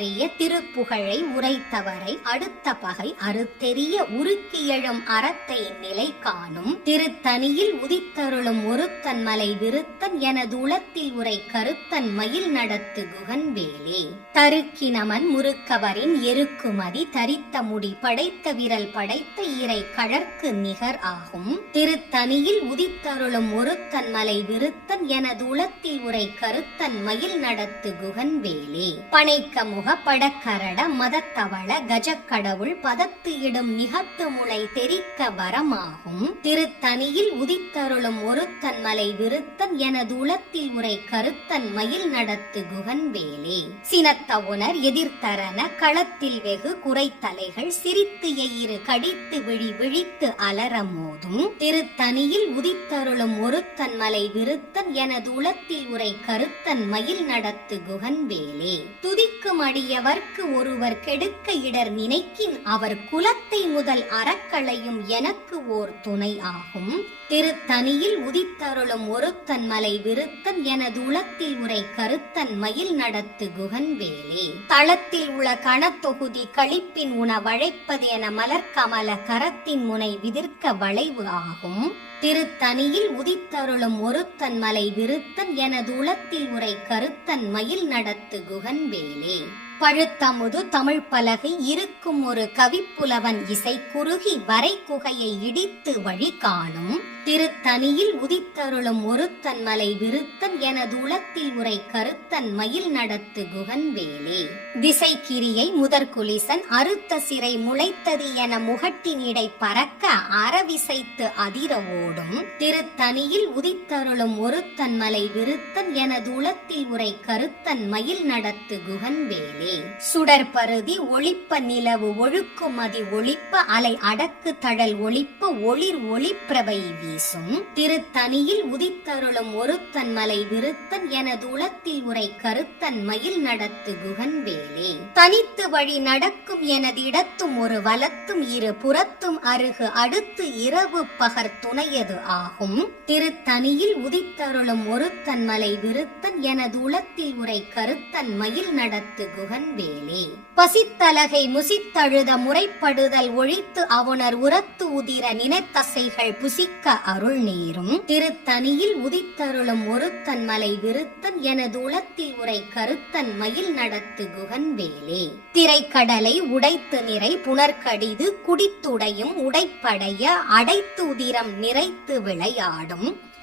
சொலர்கரிய திருப்புகழை உரைத்தவரை அடுத்த பகை அறுத்தெறிய உருக்கி எழும் அறத்தை நிலை காணும் திருத்தனியில் உதித்தருளும் ஒருத்தன் மலை விருத்தன் எனது உளத்தில் உரை கருத்தன் மயில் நடத்து குகன் வேலே தருக்கினமன் முறுக்கவரின் எருக்குமதி தரித்த முடி படைத்த விரல் படைத்த இறை கழற்கு நிகர் ஆகும். திருத்தனியில் உதித்தருளும் ஒருத்தன் மலை விருத்தன் எனது உளத்தில் உரை கருத்தன் மயில் நடத்து குகன் வேலே பனைக்க முக படக்கரட மதத்தவள கஜக்கடவுள் பதத்து இடும் நிகத்து முளை தெரிக்க வரமாகும். திருத்தனியில் உதித்தருளும் ஒருத்தன் மலை விருத்தன் எனது உளத்தில் உரை கருத்தன் மயில் நடத்து குகன் வேலே சினத்த உணர் எதிர்த்தரன களத்தில் வெகு குறைத்தலைகள் சிரித்து எயிறு கடித்து விழி விழித்து அலற மோதும். திருத்தனியில் உதித்தருளும் ஒருத்தன் மலை விருத்தன் எனது உளத்தில் உரை கருத்தன் மயில் நடத்து குகன் வேலே துதிக்கும் அடியவர்க்கு ஒருவர் கெடுக்க இடர் நினைக்கின் அவர் குலத்தை முதல் அறக்களையும் எனக்கு ஓர் துணை ஆகும். திருத்தனியில் உதித்தருளும் ஒருத்தன் மலை விருத்தன் எனதுளத்தில் உரை கருத்தன் மயில் நடத்து குகன் வேலே தளத்தில் உள்ள கணத்தொகுதி களிப்பின் உணவழைப்பது என மலர்கமல கரத்தின் முனை விதிர்க்க வளைவு ஆகும். திருத்தனியில் உதித்தருளும் ஒருத்தன் மலை விருத்தன் எனது உளத்தில் உரை கருத்தன் மயில் நடத்து குகன் வேலே பழுத்தமுது தமிழ் பலகை இருக்கும் ஒரு கவிப்புலவன் இசை குறுகி வரை குகையை இடித்து வழி காணும். திருத்தனியில் உதித்தருளும் ஒருத்தன் மலை விருத்தன் எனது உளத்தில் உரை கருத்தன் மயில் நடத்து குகன் வேலே. திசைக்கிரியை முதற்குலிசன் அறுத்த சிறை முளைத்தது என முகட்டினிடை பறக்க அறவிசைத்து அதிர ஓடும். திருத்தணியில் உதித்தருளும் ஒருத்தன் மலை விருத்தன் எனது உளத்தில் உரை கருத்தன் மயில் நடத்து குகன் சுடற்பருதி சுடர் பருதி ஒளிப்ப நிலவு ஒழுக்குமதி மதி ஒளிப்ப அலை அடக்கு தழல் ஒளிப்ப ஒளிர் ஒளிப்பிரபை வீசும். திருத்தணியில் உதித்தருளும் ஒருத்தன் மலை விருத்தன் எனது உளத்தில் உரை கருத்தன் மயில் நடத்து குகன் வேலே தனித்து வழி நடக்கும் எனது இடத்தும் ஒரு வலத்தும் இரு புறத்தும் அருகு அடுத்து இரவு பகர் துணையது ஆகும். திருத்தனியில் உதித்தருளும் ஒருத்தன் மலை விருத்தன் எனது உளத்தில் உரை கருத்தன் மயில் நடத்து குகன் வேலே. பசித்தலகை முசித்தழுத முறைப்படுதல் ஒழித்து அவுணர் உரத்து உதிர நினைத்தசைகள் புசிக்க அருள் நேரும். திருத்தனியில் உதித்தருளும் ஒருத்தன் மலை விருத்தன் எனது உளத்தில் உரை கருத்தன் மயில் நடத்து குகன் வேலே திரைக்கடலை உடைத்து நிறை புனர்கடிது குடித்துடையும் உடைப்படைய அடைத்து உதிரம் நிறைத்து விளையாடும்.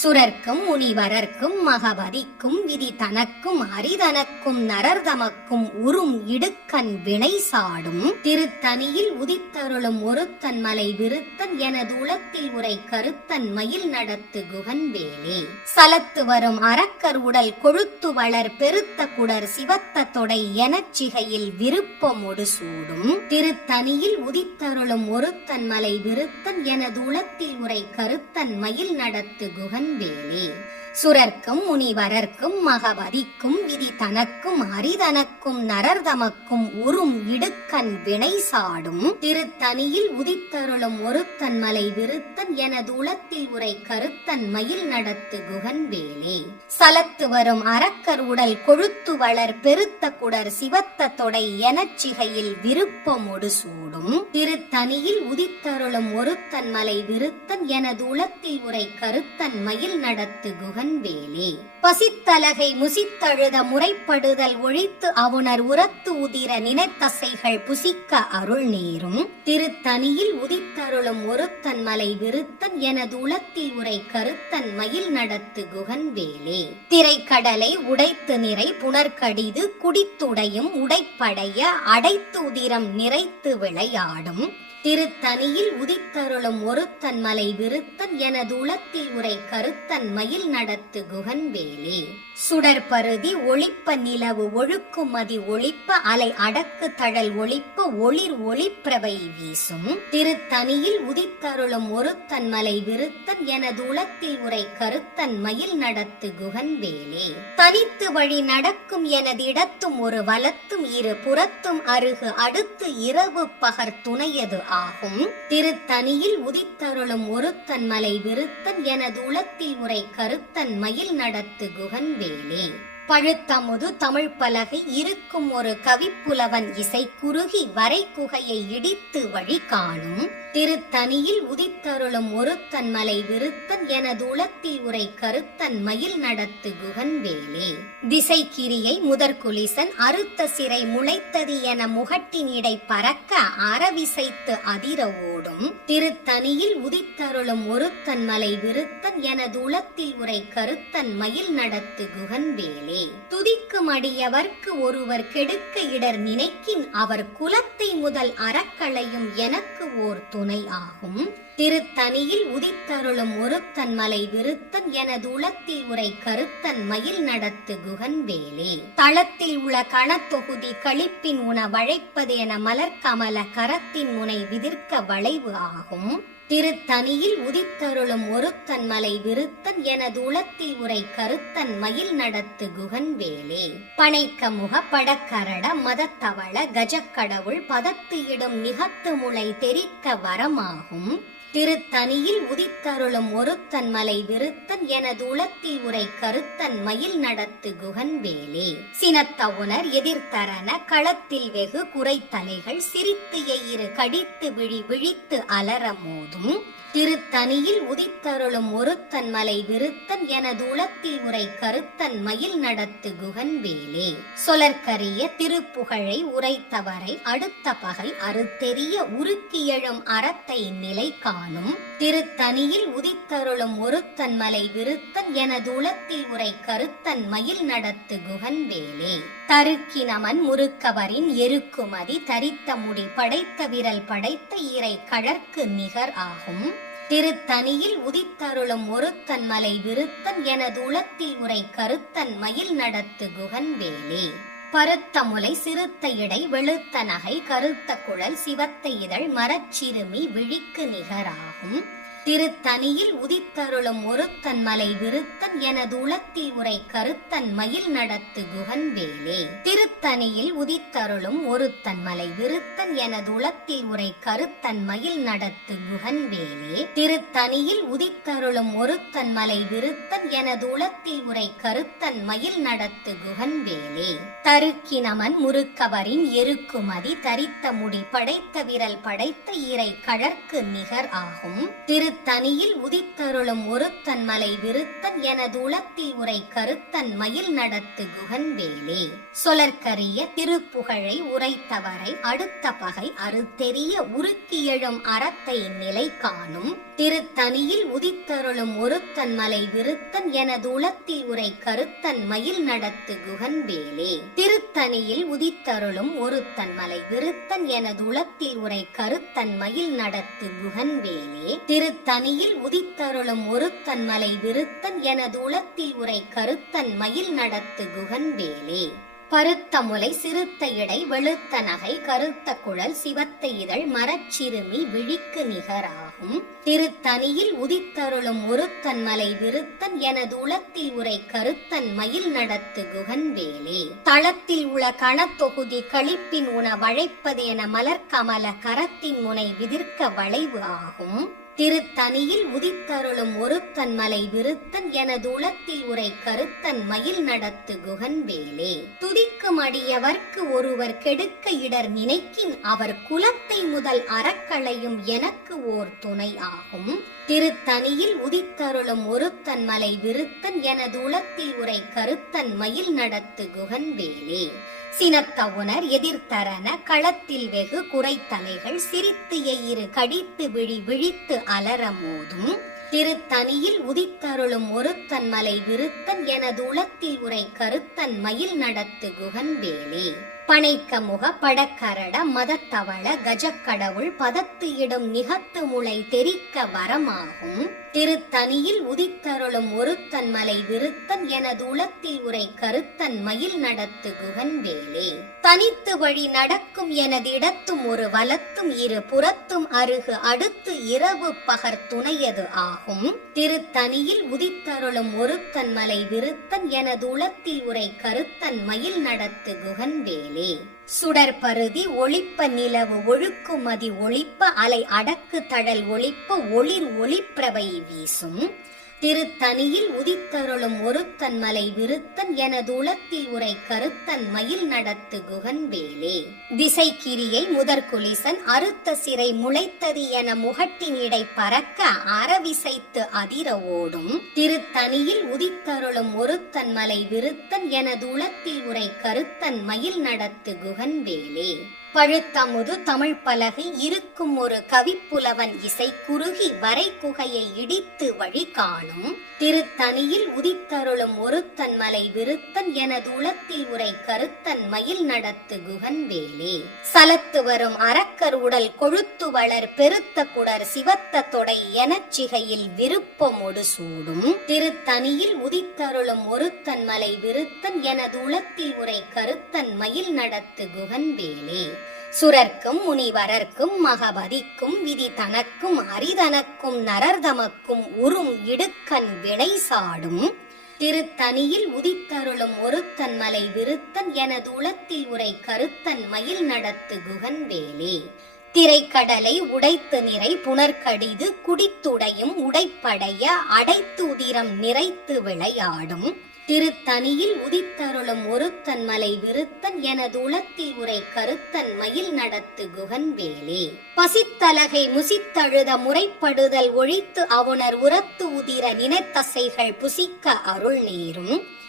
சுரர்க்கும் முனிவரர்க்கும் மகவதிக்கும் விதி தனக்கும் அரிதனக்கும் நரர்தமக்கும் உறும் இடுக்கண் வினை சாடும். திருத்தனியில் உதித்தருளும் ஒருத்தன் மலை விருத்தன் எனது உளத்தில் உரை கருத்தன் மயில் நடத்து குகன் வேலே சலத்து வரும் அரக்கர் உடல் கொழுத்து வளர் பெருத்த குடர் சிவத்த தொடை எனச் சிகையில் விருப்பமொடு சூடும். திருத்தனியில் உதித்தருளும் ஒருத்தன் மலை விருத்தன் எனது உளத்தில் உரை கருத்தன் மயில் நடத்து குகன் வேலே சுரர்க்கும் முனிவரர்க்கும் மகவதிக்கும் விதி தனக்கும் அரிதனக்கும் நரர்தமக்கும் உறும் இடுக்கண் வினை சாடும். திருத்தனியில் உதித்தருளும் ஒருத்தன் மலை விருத்தன் எனது உளத்தில் உரை கருத்தன் மயில் நடத்து குகன் வேலே சலத்து வரும் அரக்கர் உடல் கொழுத்து வளர் பெருத்த குடர் சிவத்த தொடை எனச் விருப்பமொடு சூடும். திருத்தனியில் உதித்தருளும் ஒருத்தன் மலை விருத்தன் எனது உளத்தில் உரை கருத்தன் மயில் நடத்து குகன் அவன் வேலே பசித்தலகை முசித்தழுத முறைப்படுதல் ஒழித்து அவுணர் உரத்து உதிர நினைத்தசைகள் புசிக்க அருள் நேரும். திருத்தனியில் உதித்தருளும் ஒருத்தன் மலை விருத்தன் எனது உளத்தில் உரை கருத்தன் மயில் நடத்து குகன் வேலே திரைக்கடலை உடைத்து நிறை புனர்கடிது குடித்துடையும் உடைப்படைய அடைத்து உதிரம் நிறைத்து விளையாடும். திருத்தனியில் உதித்தருளும் ஒருத்தன் மலை விருத்தன் எனது உளத்தில் உரை கருத்தன் மயில் நடத்து குகன் வேலே சுடற்பருதி ஒளிப்ப நிலவு ஒழுக்குமதி ஒளிப்ப அலை அடக்கு தழல் ஒளிப்ப ஒளிர் ஒளிப்பிரவை வீசும். திருத்தனியில் உதித்தருளும் ஒருத்தன் மலை விருத்தன் எனது உளத்தில் உரை கருத்தன் மயில் நடத்து குகன் வேலே தனித்து வழி நடக்கும் எனது இடத்தும் ஒரு வலத்தும் இரு புறத்தும் அருகு அடுத்து இரவு பகர் துணையது ஆகும். திருத்தனியில் உதித்தருளும் ஒருத்தன் மலை விருத்தன் எனது உளத்தில் உரை கருத்தன் மயில் நடத்து குகன் வேலே பழுத்தமுது தமிழ் பலகை இருக்கும் ஒரு கவிப்புலவன் இசை குறுகி வரை குகையை இடித்து வழி காணும். திருத்தனியில் உதித்தருளும் ஒருத்தன் மலை விருத்தன் எனது உளத்தில் உரை கருத்தன் மயில் நடத்து குகன் வேலே திசை கிரியை முதற்குலிசன் அறுத்த சிறை முளைத்தது என முகட்டின் இடை பறக்க அறவிசைத்து அதிர ஓடும். திருத்தனியில் உதித்தருளும் ஒருத்தன் மலை விருத்தன் எனது உளத்தில் உரை கருத்தன் மயில் நடத்து குகன் வேலே துதிக்கும் அடியவர்க்கு ஒருவர் கெடுக்க இடர் நினைக்கின் அவர் குலத்தை முதல் அறக்களையும் எனக்கு ஓர் துணை ஆகும். திருத்தனியில் உதித்தருளும் ஒருத்தன் மலை விருத்தன் எனது உளத்தில் உரை கருத்தன் மயில் நடத்து குகன் வேலே தளத்தில் உள்ள கணத்தொகுதி களிப்பின் உண வழைப்பது என மலர் கமல கரத்தின் முனை விதிர்க்க வளைவு ஆகும். திருத்தனியில் உதித்தருளும் ஒருத்தன் மலை விருத்தன் எனது உளத்தில் உரை கருத்தன் மயில் நடத்து குகன் வேலே பனைக்க முக படக்கரட மதத்தவள கஜக்கடவுள் பதத்து இடும் நிகத்து முளை தெரித்த வரமாகும். திருத்தனியில் உதித்தருளும் ஒருத்தன் மலை விருத்தன் எனது உளத்தில் உரை கருத்தன் மயில் நடத்து குகன் வேலே சினத்தவுணர் எதிர்த்தரன களத்தில் வெகு குறைத்தலைகள் சிரித்து எயிறு கடித்து விழி விழித்து அலற மோதும். திருத்தனியில் உதித்தருளும் ஒருத்தன் மலை விருத்தன் எனது உளத்தில் உரை கருத்தன் மயில் நடத்து குகன் வேலே சொலற்கரிய திருப்புகழை உரைத்தவரை அடுத்த பகை அறுத்தெறிய உருக்கியழும் அறத்தை நிலை காணும். திருத்தனியில் உதித்தருளும் ஒருத்தன் மலை விருத்தன் எனது உளத்தில் உரை கருத்தன் மயில் நடத்து குகன் வேலே தருக்கினமன் முறுக்கவரின் எருக்குமதி தரித்த முடி படைத்த விரல் படைத்த இறை கழற்கு நிகர் ஆகும். திருத்தனியில் உதித்தருளும் ஒருத்தன் மலை விருத்தன் எனது உளத்தில் உரை கருத்தன் மயில் நடத்து குகன் வேலே. பருத்த முலை சிறுத்த இடை வெளுத்த நகை கருத்த குழல் சிவத்த இதழ் மரச்சிறுமி விழிக்கு நிகராகும். திருத்தனியில் உதித்தருளும் ஒருத்தன் மலை விருத்தன் எனது உளத்தில் உரை கருத்தன் மயில் நடத்து குகன் வேலே திருத்தனியில் உதித்தருளும் ஒருத்தன் மலை விருத்தன் எனது உளத்தில் உரை கருத்தன் மயில் நடத்து குகன் வேலே திருத்தனியில் உதித்தருளும் ஒருத்தன் மலை விருத்தன் எனது உளத்தில் உரை கருத்தன் மயில் நடத்து குகன் வேலே தருக்கினமன் முறுக்கவரின் எருக்குமதி தரித்த முடி படைத்த விரல் படைத்த இறை கழற்கு நிகர் ஆகும். திரு தனியில் உதித்தருளும் ஒருத்தன் மலை விருத்தன் எனது உளத்தில் உரை கருத்தன் மயில் நடத்து குகன் வேலே சொலற்கரிய திருப்புகழை உரைத்தவரை அடுத்த பகை அறுத்தெறிய உருக்கியழும் அறத்தை நிலை காணும். திருத்தனியில் உதித்தருளும் ஒருத்தன் மலை விருத்தன் எனது உளத்தில் உரை கருத்தன் மயில் நடத்து குகன் வேலே திருத்தனியில் உதித்தருளும் ஒருத்தன் மலை விருத்தன் எனது உளத்தில் உரை கருத்தன் மயில் நடத்து குகன் வேலே திரு தனியில் உதித்தருளும் ஒருத்தன் மலை விருத்தன் எனது உளத்தில் உரை கருத்தன் மயில் நடத்து குகன் வேலே பருத்த முலை சிறுத்த இடை வெளுத்த நகை கருத்த குழல் சிவத்த இதழ் மரச்சிறுமி விழிக்கு நிகராகும். திருத்தனியில் உதித்தருளும் ஒருத்தன் மலை விருத்தன் எனது உளத்தில் உரை கருத்தன் மயில் நடத்து குகன் வேலே தளத்தில் உள்ள கணத்தொகுதி களிப்பின் உண வழைப்பது என மலர் கமல கரத்தின் முனை விதிர்க்க வளைவு ஆகும். திருத்தணியில் உதித்தருளும் ஒருத்தன் மலை விருத்தன் எனது உளத்தில் உரை கருத்தன் மயில் நடத்து குகன் வேலே துதிக்கும் அடியவர்க்கு ஒருவர் கெடுக்க இடர் நினைக்கின் அவர் குலத்தை முதல் அறக்களையும் எனக்கு ஓர் துணை ஆகும். திருத்தணியில் உதித்தருளும் ஒருத்தன் மலை விருத்தன் எனது உளத்தில் உரை கருத்தன் மயில் நடத்து குகன் வேலே சினத்தவுனர் எதிர்த்தரன களத்தில் வெகு குறைத்தலைகள் சிரித்து எயிறு கடித்து விழி விழித்து அலற மோதும். திருத்தனியில் உதித்தருளும் ஒருத்தன் மலை விருத்தன் எனது உளத்தில் உரை கருத்தன் மயில் நடத்து குகன் வேலே பனைக்க முக படக்கரட மதத்தவள கஜக்கடவுள் பதத்து இடும் நிகத்து முளை தெரிக்க வரமாகும். திருத்தனியில் உதித்தருளும் ஒருத்தன் மலை விருத்தன் எனது உளத்தில் உரை கருத்தன் மயில் நடத்து குகன் வேலே. தனித்து வழி நடக்கும் எனது இடத்தும் ஒரு வலத்தும் இரு புறத்தும் அருகு அடுத்து இரவு பகர் துணையது ஆகும். திருத்தனியில் உதித்தருளும் ஒருத்தன் மலை விருத்தன் எனது உளத்தில் உரை கருத்தன் மயில் நடத்து குகன் வேலே. சுடற்பருதி ஒளிப்ப நிலவு ஒழுக்குமதி ஒளிப்ப அலை அடக்கு தழல் ஒளிப்ப ஒளிர் ஒளிப்பிரவை வீசும். திருத்தணியில் உதித்தருளும் ஒருத்தன் மலை விருத்தன் எனதுளத்தில் உரை கருத்தன் மயில் நடத்து குகன் வேலே திசை கிரியை முதற்குலிசன் அறுத்த சிறை முளைத்தது என முகட்டினிடை பறக்க அறவிசைத்து அதிர ஓடும். திருத்தணியில் உதித்தருளும் ஒருத்தன் மலை விருத்தன் எனது உளத்தில் உரை கருத்தன் மயில் நடத்து குகன் வேலே பழுத்தமுது தமிழ் பலகை இருக்கும் ஒரு கவிப்புலவன் இசை குறுகி வரை குகையை இடித்து வழி காணும். திருத்தணியில் உதித்தருளும் ஒருத்தன் மலை விருத்தன் எனது உளத்தில் உரை கருத்தன் மயில் நடத்து குகன் வேலே. சலத்து வரும் அரக்கர் உடல் கொழுத்து வளர் பெருத்த குடர் சிவத்த தொடை எனச் சிகையில் விருப்பமொடு சூடும். திருத்தணியில் உதித்தருளும் ஒருத்தன் மலை விருத்தன் எனது உளத்தில் உரை கருத்தன் மயில் நடத்து குகன் வேலே. சுரர்க்கும் முனிவரர்க்கும் மகபதிக்கும் விதி தனக்கும் அரிதனக்கும் நரர்தமக்கும் உறும் இடுக்கன் வினை சாடும். திருத்தனியில் உதித்தருளும் ஒருத்தன் மலை விருத்தன் எனது உளத்தில் உரை கருத்தன் மயில் நடத்து குகன் வேலே. திரைக்கடலை உடைத்து நிறை புனர்கடிது குடித்துடையும் உடைப்படைய அடைத்து உதிரம் நிறைத்து விளையாடும். திருத்தனியில் உதித்தருளும் ஒருத்தன் மலை விருத்தன் எனது உளத்தில் உரை கருத்தன் மயில் நடத்து குகன் வேலே பசித்தலகை முசித்தழுத முறைப்படுதல் ஒழித்து அவுணர் உரத்து உதிர நினைத்தசைகள் புசிக்க அருள் நேரும்.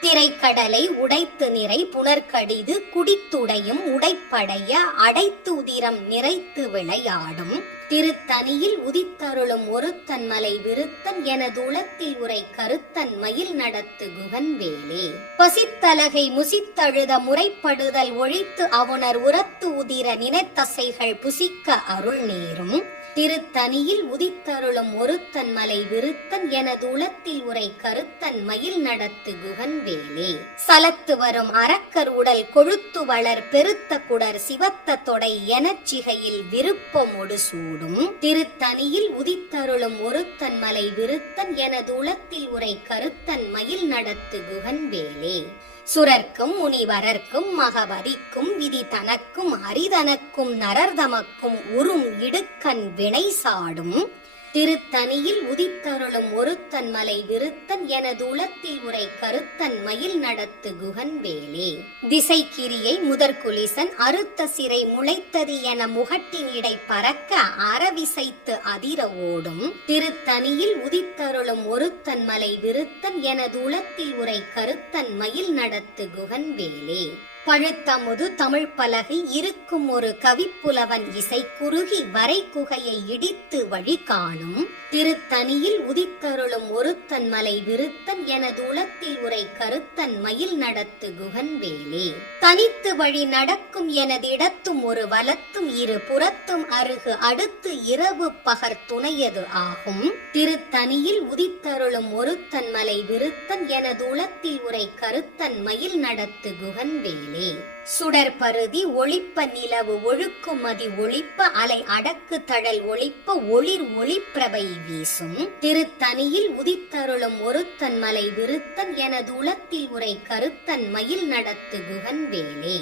திரைக்கடலை உடைத்து நிறை புனர்கடிது குடித்துடையும் உடைப்படைய அடைத்து உதிரம் நிறைத்து விளையாடும். திருத்தணியில் உதித்தருளும் ஒருத்தன் மலை விருத்தன் எனது உளத்தில் உரை கருத்தன் மயில் நடத்து குகன் வேலே. பசித்தலகை முசித்தழுத முறைப்படுதல் ஒழித்து அவுணர் உரத்து உதிர நினைத்தசைகள் புசிக்க அருள் நேரும். திருத்தனியில் உதித்தருளும் ஒருத்தன் மலை விருத்தன் எனது உளத்தில் உரை கருத்தன் மயில் நடத்து குகன் வேலே சலத்து வரும் அரக்கர் உடல் கொழுத்து வளர் பெருத்த குடர் சிவத்த தொடை எனச் சிகையில் விருப்பமொடு சூடும். திருத்தனியில் உதித்தருளும் ஒருத்தன் மலை விருத்தன் எனது உளத்தில் உரை கருத்தன் மயில் நடத்து குகன் வேலே சுரர்க்கும் முனிவரர்க்கும் மகவதிக்கும் விதி தனக்கும் அரிதனக்கும் நரர்தமக்கும் உறும் இடுக்கன் வினை சாடும். திருத்தணியில் உதித்தருளும் ஒருத்தன் மலை விருத்தன் எனது உளத்தில் உரை கருத்தன் மயில் நடத்து குகன் வேலே திசை கிரியை முதற்குலிசன் அறுத்த சிறை முளைத்தது என முகட்டின் இடை பறக்க அறவிசைத்து அதிர ஓடும். திருத்தணியில் உதித்தருளும் ஒருத்தன் மலை விருத்தன் எனது உளத்தில் உரை கருத்தன் மயில் நடத்து குகன் வேலே பழுத்தமுது தமிழ் பலகை இருக்கும் ஒரு கவிப்புலவன் இசை குறுகி வரை குகையை இடித்து வழி காணும். திருத்தணியில் உதித்தருளும் ஒருத்தன் மலை விருத்தன் எனது உளத்தில் உரை கருத்தன் மயில் நடத்து குகன்வேலே. தனித்து வழி நடக்கும் எனது இடத்தும் ஒரு வலத்தும் இரு புறத்தும் அருகு அடுத்து இரவு பகர் துணையது ஆகும். திருத்தணியில் உதித்தருளும் ஒருத்தன் மலை விருத்தன் எனது உளத்தில் உரை கருத்தன் மயில் நடத்து குகன் வேலே சுடற்பருதி ஒளிப்ப நிலவு ஒழுக்குமதி ஒளிப்ப அலை அடக்கு தழல் ஒளிப்ப ஒளிர் ஒளிப்பிரபை வீசும். திருத்தனியில் உதித்தருளும் ஒருத்தன் மலை விருத்தன் எனது உளத்தில் உரை கருத்தன் மயில் நடத்து குகன் வேலே.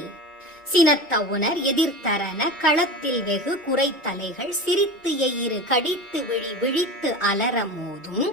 சினத்த உணர் எதிர்த்தரன களத்தில் வெகு குறைத்தலைகள் சிரித்து எயிறு கடித்து விழி விழித்து அலற மோதும்.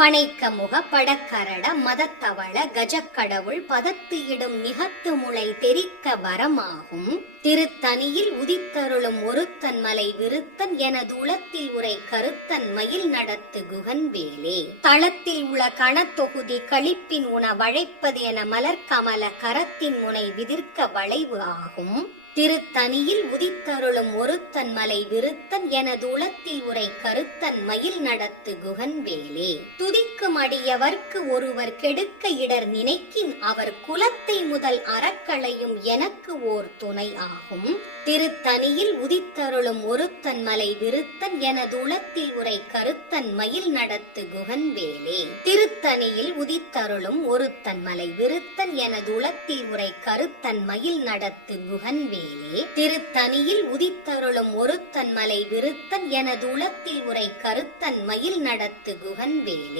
பனைக்க முகப்பட கரட மதத்தவள கஜக்கடவுள் பதத்து இடும் நிகத்து முளை தெரிக்க வரமாகும். திருத்தனியில் உதித்தருளும் ஒருத்தன் மலை விருத்தன் எனது உளத்தில் உரை கருத்தன் மயில் நடத்து குகன் வேலே தளத்தில் உள்ள கணத்தொகுதி கழிப்பின் உண வழைப்பது என மலர்கமல கரத்தின் முனை விதிர்க்க வளைவு ஆகும். திருத்தனியில் உதித்தருளும் ஒருத்தன் மலை விருத்தன் எனது உளத்தில் உரை கருத்தன் மயில் நடத்து குகன் வேலே துதிக்கும் அடியவர்க்கு ஒருவர் கெடுக்க இடர் நினைக்கின் அவர் குலத்தை முதல் அறக்களையும் எனக்கு ஓர் துணை ஆகும். திருத்தனியில் உதித்தருளும் ஒருத்தன் மலை விருத்தன் எனது உளத்தில் உரை கருத்தன் மயில் நடத்து குகன் வேலே திருத்தனியில் உதித்தருளும் ஒருத்தன் மலை விருத்தன் எனது உளத்தில் உரை கருத்தன் மயில் நடத்து குகன் வேலே திருத்தனியில் உதித்தருளும் ஒருத்தன் மலை விருத்தன் எனது உளத்தில் உரை கருத்தன் மயில் நடத்து குகன் வேலே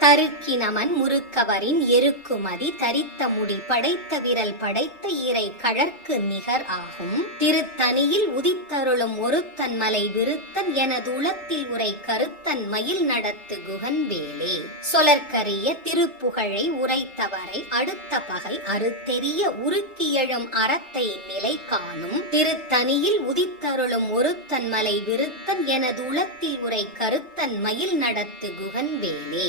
தருக்கினமன் முறுக்கவரின் எருக்குமதி தரித்த முடி படைத்த விரல் படைத்த இறை கழற்கு நிகர் ஆகும். திருத்தணியில் உதித்தருளும் ஒருத்தன் மலை விருத்தன் எனது உளத்தில் உரை கருத்தன் மயில் நடத்து குகன் வேலே. சொலற்கரிய திருப்புகழை உரைத்தவரை அடுத்த பகை அறுத்தெறிய உருக்கியழும் அறத்தை நிலை காணும். திருத்தணியில் உதித்தருளும் ஒருத்தன் மலை விருத்தன் எனது உளத்தில் உரை கருத்தன் மயில் நடத்து குகன் வேலே.